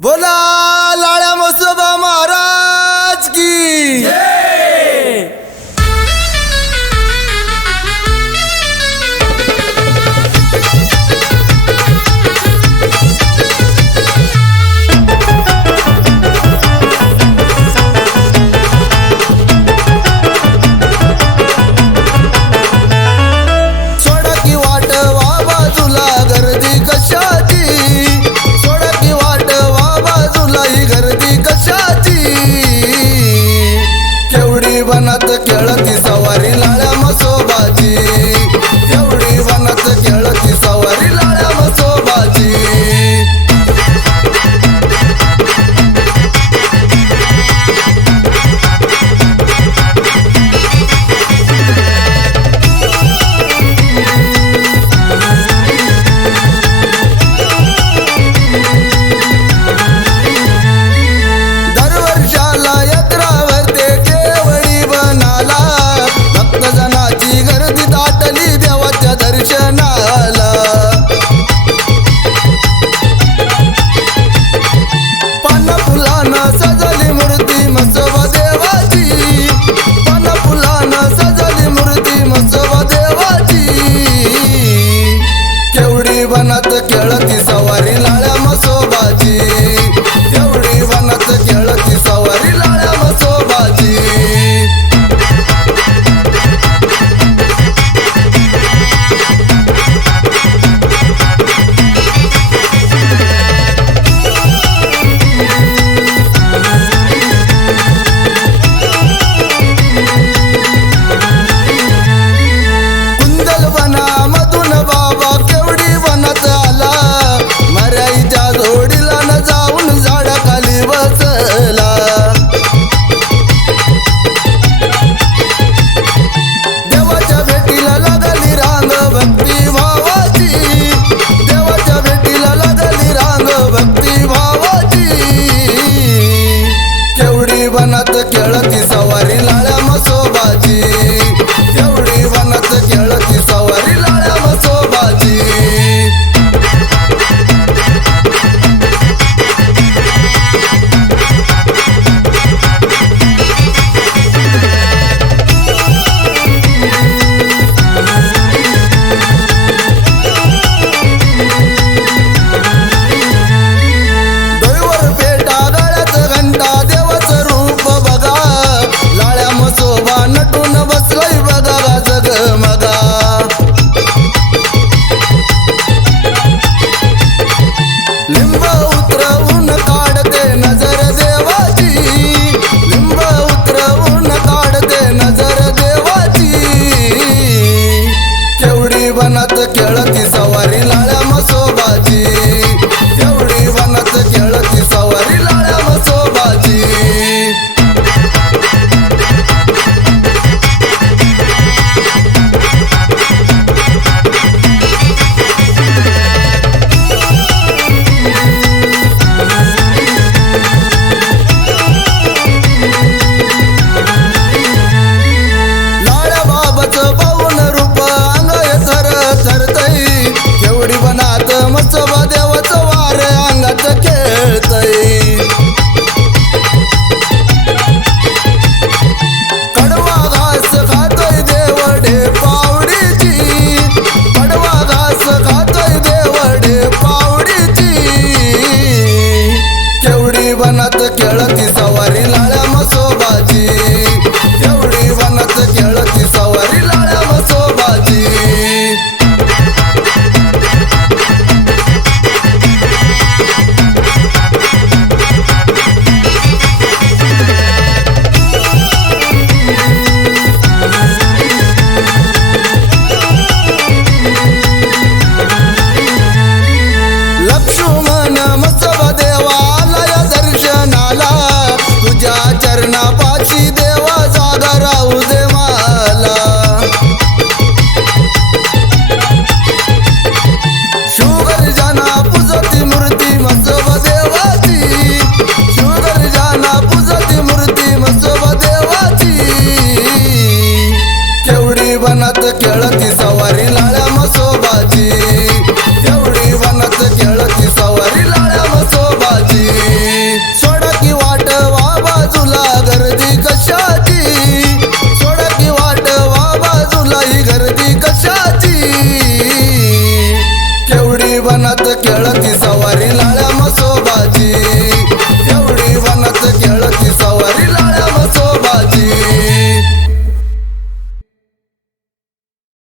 বলা ಕಾಲ na batida.